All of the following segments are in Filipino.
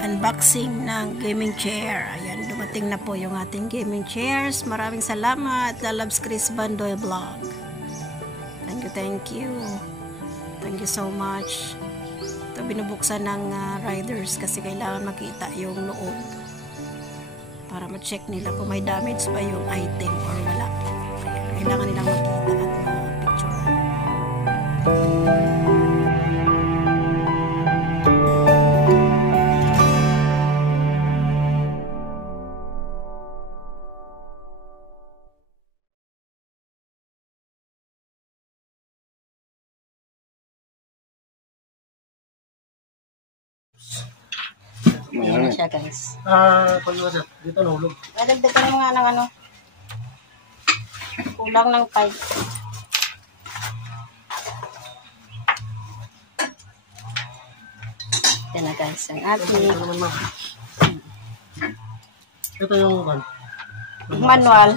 Unboxing ng gaming chair. Ayan, dumating na po yung ating gaming chairs. Maraming salamat, Lalabs Chris Bandoy Vlog. Thank you, thank you. Thank you so much. Ito binubuksan ng riders kasi kailangan makita yung loob para ma-check nila kung may damage ba yung item or wala. Ayan, kailangan nilang makita at ma-picture. Ayan na siya, guys. Pag-iwasan, dito nahulog. Dagdagan mo nga ng ano. Kulang ng 5. Yan na, guys. Ang ating Ito yung manual.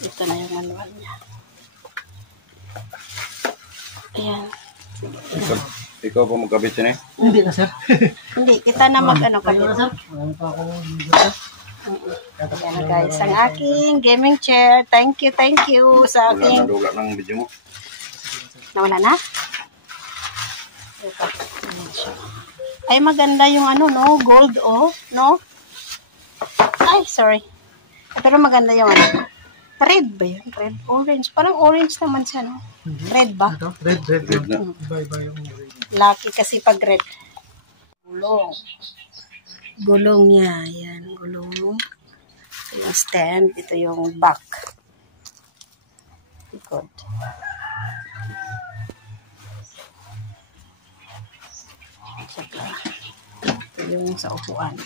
Ito na yung manual niya. Ayan. Ikaw po magkabit siya eh? Hindi na, sir. Hindi, kita na mag-ano ka Ayun na, dito. sir. Marami pa akong video, sir. Ayan na, guys. Ang aking gaming chair. Thank you sa Wala aking... na duga ng video mo. Nawala na? Ito. Ayan siya. Ay, maganda yung ano, no? Gold, oh. No? Ay, sorry. Pero maganda yung ano. Red ba yun? Red, orange. Parang orange naman siya, no? Red ba? Ito, red na. Iba-iba yung red. Lucky kasi pag red. Gulong. Gulong niya. Ayan, gulong. Ito yung stand. Ito yung back. Likod. Saka, ito yung sa upuan.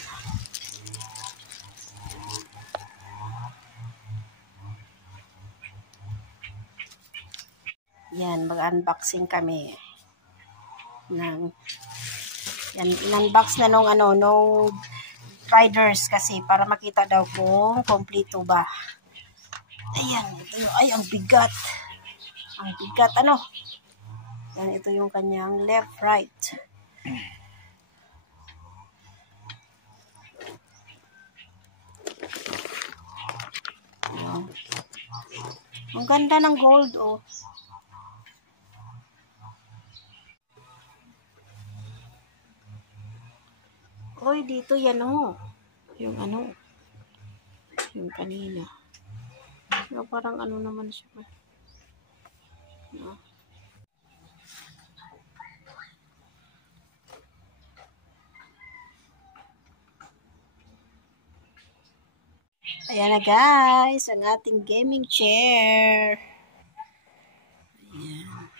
Yan, mag-unboxing kami ng yan, in-unbox na nung ano, nung riders kasi para makita daw kung kompleto ba. Ayan, ito yung, ay, ang bigat. Ang bigat, ano? Yan, ito yung kanyang left, right. Ayan. Ang ganda ng gold, oh. Oy, dito yan, oh. Yung ano. Yung kanina. So, parang ano naman siya. No. Ayan na, guys. Ang ating gaming chair. Ayan.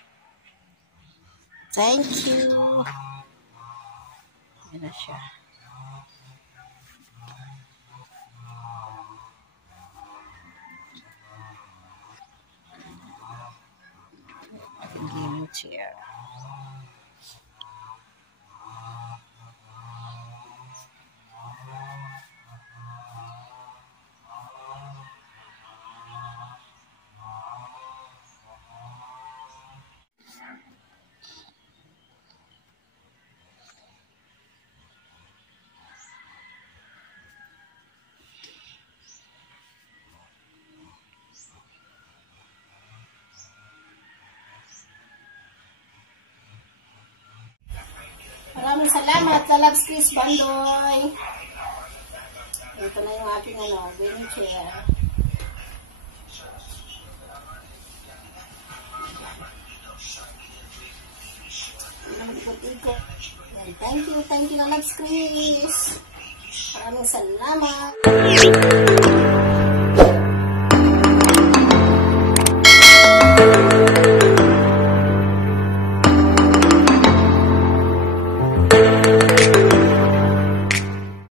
Thank you. Ayan na siya. Gaming chair. Maraming salamat sa Lalabs Chris Bandoy. Ito na yung aking ano, gaming chair. Thank you Lalabs Chris. Maraming salamat.